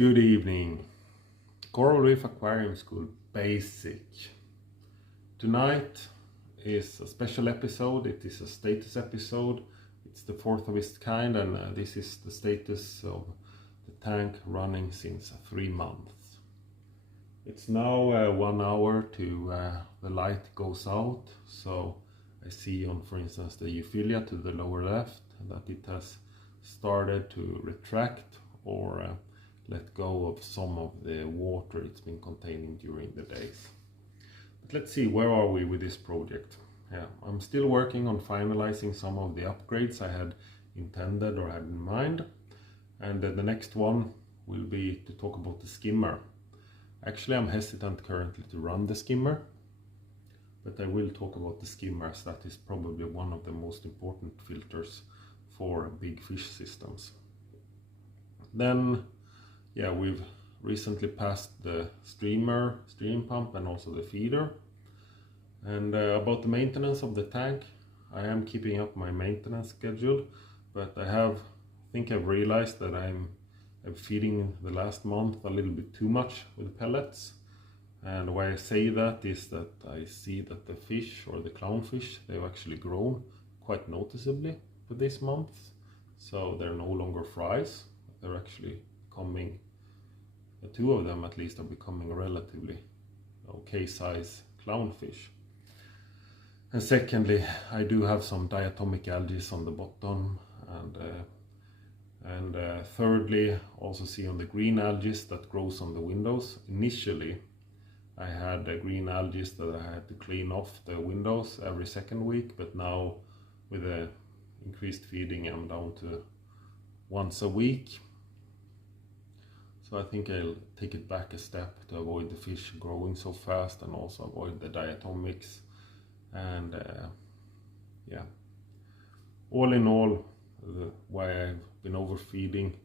Good evening. Coral Reef Aquarium School Basic. Tonight is a special episode. It is a status episode. It's the fourth of its kind, and this is the status of the tank running since 3 months. It's now 1 hour to the light goes out, so I see on, for instance, the euphilia to the lower left that it has started to retract or let go of some of the water it's been containing during the days. But let's see, where are we with this project? Yeah, I'm still working on finalizing some of the upgrades I had intended or had in mind, and the next one will be to talk about the skimmer. Actually, I'm hesitant currently to run the skimmer, but I will talk about the skimmer, as that is probably one of the most important filters for big fish systems. Then yeah, we've recently passed the stream pump and also the feeder. And about the maintenance of the tank, I am keeping up my maintenance schedule, but I think I've realized that I'm feeding the last month a little bit too much with pellets. And why I say that is that I see that the fish, or the clownfish, they've actually grown quite noticeably for this month. So they're no longer fries, they're actually becoming, two of them at least are becoming relatively okay size clownfish. And secondly, I do have some diatomic algae on the bottom, and thirdly, also see on the green algae that grows on the windows. Initially I had green algae that I had to clean off the windows every second week, but now with the increased feeding I'm down to once a week. So I think I'll take it back a step to avoid the fish growing so fast, and also avoid the diatomics. And yeah, all in all, why I've been overfeeding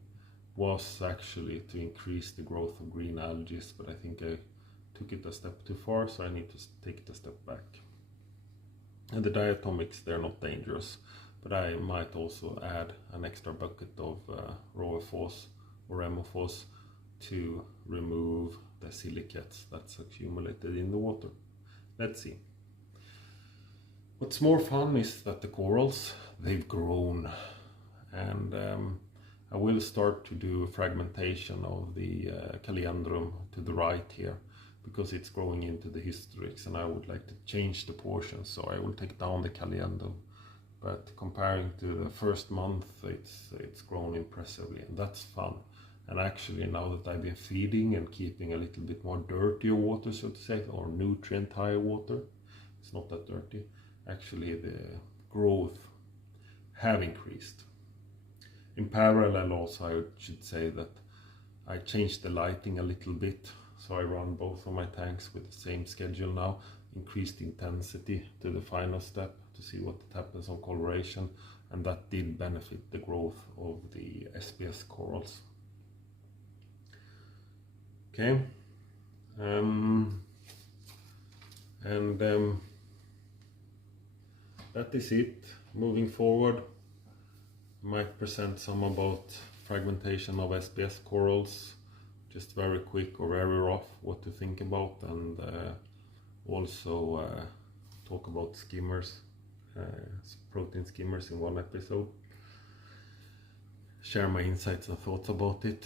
was actually to increase the growth of green algae, but I think I took it a step too far, so I need to take it a step back. And the diatomics, they're not dangerous, but I might also add an extra bucket of ROFOS or MFOS to remove the silicates that's accumulated in the water. Let's see. What's more fun is that the corals, they've grown, and I will start to do fragmentation of the Calliandrum to the right here, because it's growing into the hystrix, and I would like to change the portions, so I will take down the Calliandrum. But comparing to the first month, it's grown impressively, and that's fun. And actually, now that I've been feeding and keeping a little bit more dirtier water, so to say, or nutrient high water, it's not that dirty, actually the growth have increased. In parallel also, I should say that I changed the lighting a little bit, so I run both of my tanks with the same schedule now, increased intensity to the final step to see what happens on coloration, and that did benefit the growth of the SPS corals. Okay, that is it. Moving forward, I might present some about fragmentation of SPS corals, just very quick or very rough, what to think about, and also talk about skimmers, protein skimmers in one episode. Share my insights and thoughts about it.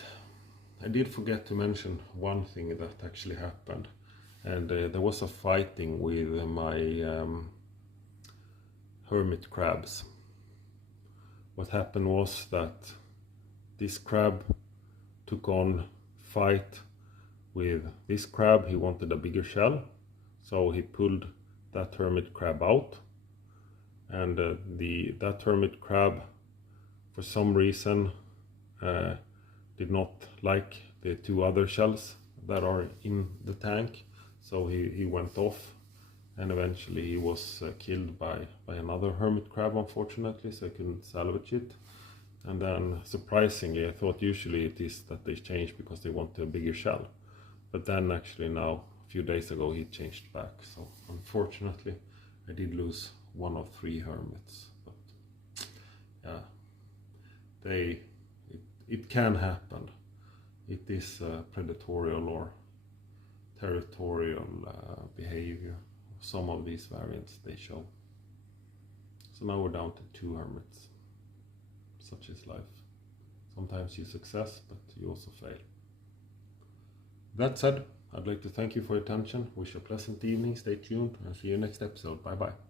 I did forget to mention one thing that actually happened, and there was a fighting with my hermit crabs. What happened was that this crab took on fight with this crab. He wanted a bigger shell, so he pulled that hermit crab out, and that hermit crab, for some reason, did not like the two other shells that are in the tank, so he went off, and eventually he was killed by another hermit crab, unfortunately, so I couldn't salvage it. And then surprisingly, I thought usually it is that they change because they want a bigger shell, but then actually now a few days ago he changed back, so unfortunately I did lose one of 3 hermits. But yeah, it can happen. it is predatorial or territorial behavior. Some of these variants they show. So now we're down to 2 hermits. Such is life. Sometimes you success, but you also fail. That said, I'd like to thank you for your attention, wish you a pleasant evening, stay tuned, and see you next episode. Bye bye.